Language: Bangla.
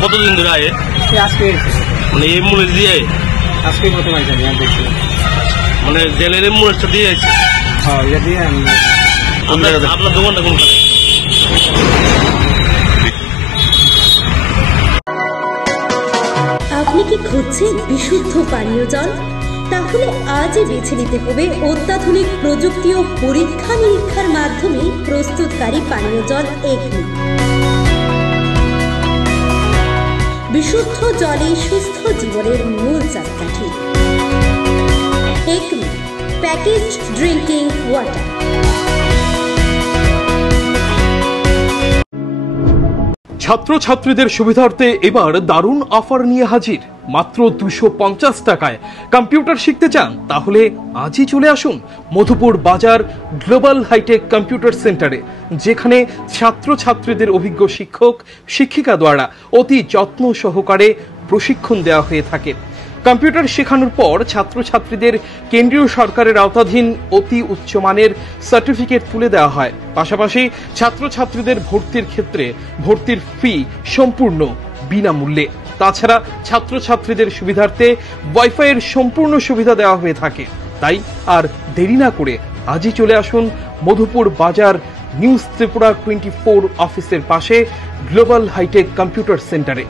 কতদিন ধরে আয়ে আজকে মানে এই মুড়ে দিয়ে আজকে প্রথম আইসা দেখছি মানে জেলের মুড়েটা দিয়ে আছে। হ্যাঁ এটা দিয়ে আপনার দোকানটা কোনখানে? আপনি কি খুঁজছেন বিশুদ্ধ পানীয় জল? তাহলে আজই বেছে নিতে হবে অত্যাধুনিক প্রযুক্তি ও পরীক্ষা নিরীক্ষার মাধ্যমে প্রস্তুতকারী পানীয় জল একমি। বিশুদ্ধ জলে সুস্থ জীবনের মূল চাকাঠি। Acme packaged drinking water. ছাত্রছাত্রীদের সুবিধার্থে এবার দারুণ অফার নিয়ে হাজির। মাত্র 250 টাকায় কম্পিউটার শিখতে চান? তাহলে আজই চলে আসুন মধুপুর বাজার গ্লোবাল হাইটেক কম্পিউটার সেন্টারে, যেখানে ছাত্রছাত্রীদের অভিজ্ঞ শিক্ষক শিক্ষিকা দ্বারা অতি যত্ন সহকারে প্রশিক্ষণ দেওয়া হয়ে থাকে। কম্পিউটার শেখানোর পর ছাত্রছাত্রীদের কেন্দ্রীয় সরকারের আওতাধীন অতি উচ্চমানের সার্টিফিকেট তুলে দেওয়া হয়। পাশাপাশি ছাত্রছাত্রীদের ভর্তির ক্ষেত্রে ভর্তির ফি সম্পূর্ণ বিনামূল্যে। তাছাড়া ছাত্রছাত্রীদের সুবিধার্থে ওয়াইফাইয়ের সম্পূর্ণ সুবিধা দেওয়া হয়ে থাকে। তাই আর দেরি না করে আজই চলে আসুন মধুপুর বাজার নিউজ ত্রিপুরা 24 অফিসের পাশে গ্লোবাল হাইটেক কম্পিউটার সেন্টারে।